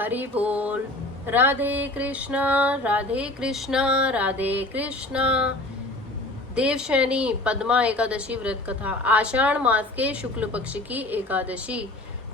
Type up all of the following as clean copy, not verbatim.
हरि बोल। राधे कृष्णा राधे कृष्णा राधे कृष्णा। देवशैनी पद्मा एकादशी व्रत कथा। आषाढ़ मास के शुक्ल पक्ष की एकादशी।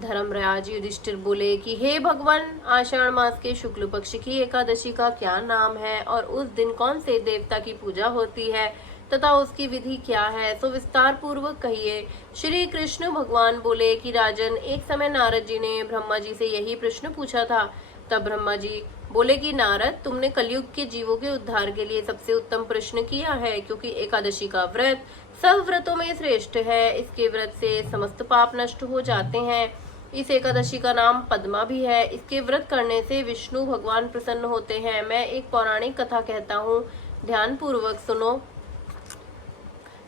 धर्मराज युधिष्ठिर बोले कि हे भगवान, आषाढ़ मास के शुक्ल पक्ष की एकादशी का क्या नाम है और उस दिन कौन से देवता की पूजा होती है तथा उसकी विधि क्या है, सो विस्तार पूर्वक कहिए। श्री कृष्ण भगवान बोले कि राजन, एक समय नारद जी ने ब्रह्मा जी से यही प्रश्न पूछा था। तब ब्रह्मा जी बोले कि नारद, तुमने कलयुग के जीवों के उद्धार के लिए सबसे उत्तम प्रश्न किया है, क्योंकि एकादशी का व्रत सब व्रतों में श्रेष्ठ है। इसके व्रत से समस्त पाप नष्ट हो जाते हैं। इस एकादशी का नाम पद्मा भी है। इसके व्रत करने से विष्णु भगवान प्रसन्न होते हैं। मैं एक पौराणिक कथा कहता हूँ, ध्यान पूर्वक सुनो।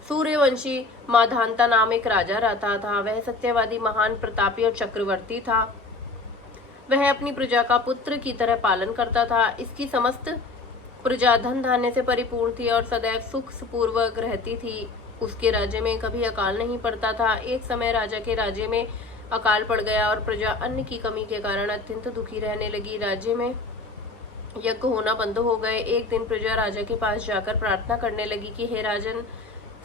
सूर्यवंशी माधांता नाम एक राजा रहता था। वह सत्यवादी, महान, प्रतापी और चक्रवर्ती था। वह अपनी प्रजा का पुत्र की तरह पालन करता था। इसकी समस्त प्रजा धन धान्य से परिपूर्ण थी और सदैव सुख पूर्वक रहती थी। उसके राज्य में कभी अकाल नहीं पड़ता था। एक समय राजा के राज्य में अकाल पड़ गया और प्रजा अन्न की कमी के कारण अत्यंत दुखी रहने लगी। राज्य में यज्ञ होना बंद हो गए। एक दिन प्रजा राजा के पास जाकर प्रार्थना करने लगी कि हे राजन,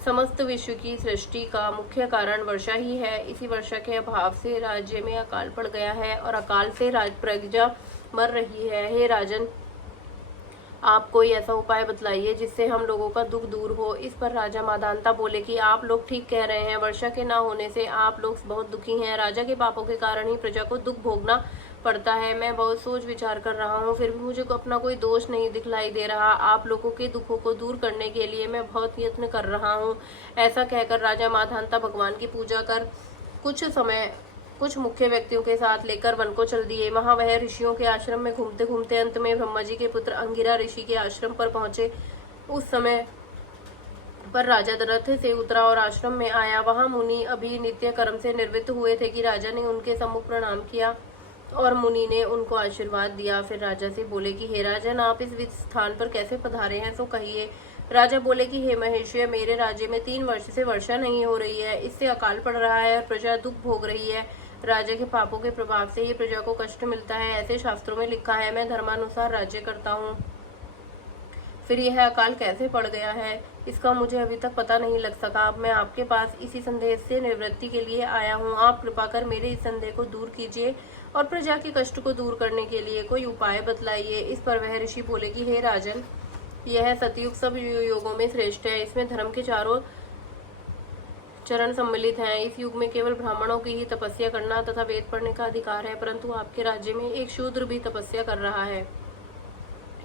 समस्त विश्व की सृष्टि का मुख्य कारण वर्षा ही है। इसी वर्षा के अभाव से राज्य में अकाल पड़ गया है और अकाल से प्रजा मर रही है। हे राजन, आप कोई ऐसा उपाय बतलाइए जिससे हम लोगों का दुख दूर हो। इस पर राजा माधांता बोले कि आप लोग ठीक कह रहे हैं। वर्षा के ना होने से आप लोग बहुत दुखी हैं। राजा के पापों के कारण ही प्रजा को दुख भोगना पड़ता है। मैं बहुत सोच विचार कर रहा हूँ, फिर भी मुझे अपना कोई दोष नहीं दिखलाई दे रहा। आप लोगों के दुखों को दूर करने के लिए मैं बहुत यत्न कर रहा हूँ। ऐसा कहकर राजा माधांता भगवान की पूजा कर कुछ मुख्य व्यक्तियों के साथ लेकर वन को चल दिए। वहां वह ऋषियों के आश्रम में घूमते घूमते अंत में ब्रह्मा जी के पुत्र अंगिरा ऋषि के आश्रम पर पहुंचे। उस समय पर राजा रथ से उतरा और आश्रम में आया। वहां मुनि अभी नित्य कर्म से निवृत्त हुए थे कि राजा ने उनके सम्मुख प्रणाम किया और मुनि ने उनको आशीर्वाद दिया। फिर राजा से बोले कि हे राजन, आप इस स्थान पर कैसे पधारे हैं, सो कहिए। राजा बोले कि हे महेश्वर, मेरे राज्य में 3 वर्ष से वर्षा नहीं हो रही है। इससे अकाल पड़ रहा है और प्रजा दुख भोग रही है। राजा के पापों के प्रभाव से ही प्रजा को कष्ट मिलता है, ऐसे शास्त्रों में लिखा है। मैं धर्मानुसार राज्य करता हूँ, फिर यह अकाल कैसे पड़ गया है, इसका मुझे अभी तक पता नहीं लग सका। अब मैं आपके पास इसी संदेह से निवृत्ति के लिए आया हूँ। आप कृपा कर मेरे इस संदेह को दूर कीजिए और प्रजा के कष्ट को दूर करने के लिए कोई उपाय बतलाइए। इस पर वह ऋषि बोले कि हे राजन, यह सतयुग सब युगों में श्रेष्ठ है। इसमें धर्म के चारों चरण सम्मिलित हैं। इस युग में केवल ब्राह्मणों की ही तपस्या करना तथा वेद पढ़ने का अधिकार है, परंतु आपके राज्य में एक शूद्र भी तपस्या कर रहा है।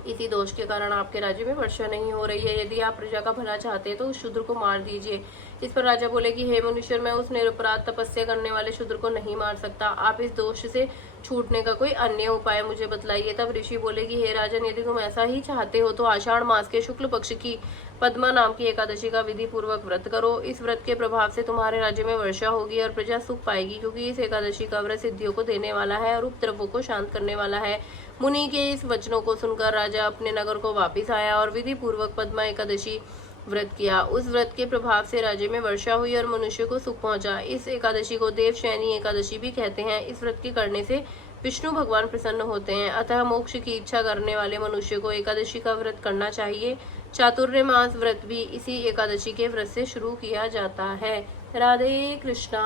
इसी दोष के कारण आपके राज्य में वर्षा नहीं हो रही है। यदि आप प्रजा का भला चाहते हैं तो उस शूद्र को मार दीजिए। इस पर राजा बोले कि हे मुनीश्वर, मैं उस निरपराध तपस्या करने वाले शूद्र को नहीं मार सकता। आप इस दोष से छूटने का कोई अन्य उपाय मुझे बतलाइए। तब ऋषि बोले कि हे राजन, यदि तुम ऐसा ही चाहते हो तो आषाढ़ मास के शुक्ल पक्ष की पद्मा नाम की एकादशी का विधि पूर्वक व्रत करो। इस व्रत के प्रभाव से तुम्हारे राज्य में वर्षा होगी और प्रजा सुख पाएगी, क्योंकि इस एकादशी का व्रत सिद्धियों को देने वाला है और उपद्रवों को शांत करने वाला है। मुनि के इस वचनों को सुनकर राजा अपने नगर को वापिस आया और विधि पूर्वक पद्मा एकादशी व्रत किया। उस व्रत के प्रभाव से राज्य में वर्षा हुई और मनुष्य को सुख पहुंचा। इस एकादशी को देवशैनी एकादशी भी कहते हैं। इस व्रत के करने से विष्णु भगवान प्रसन्न होते हैं। अतः मोक्ष की इच्छा करने वाले मनुष्य को एकादशी का व्रत करना चाहिए। चातुर्मास व्रत भी इसी एकादशी के व्रत से शुरू किया जाता है। राधे कृष्णा।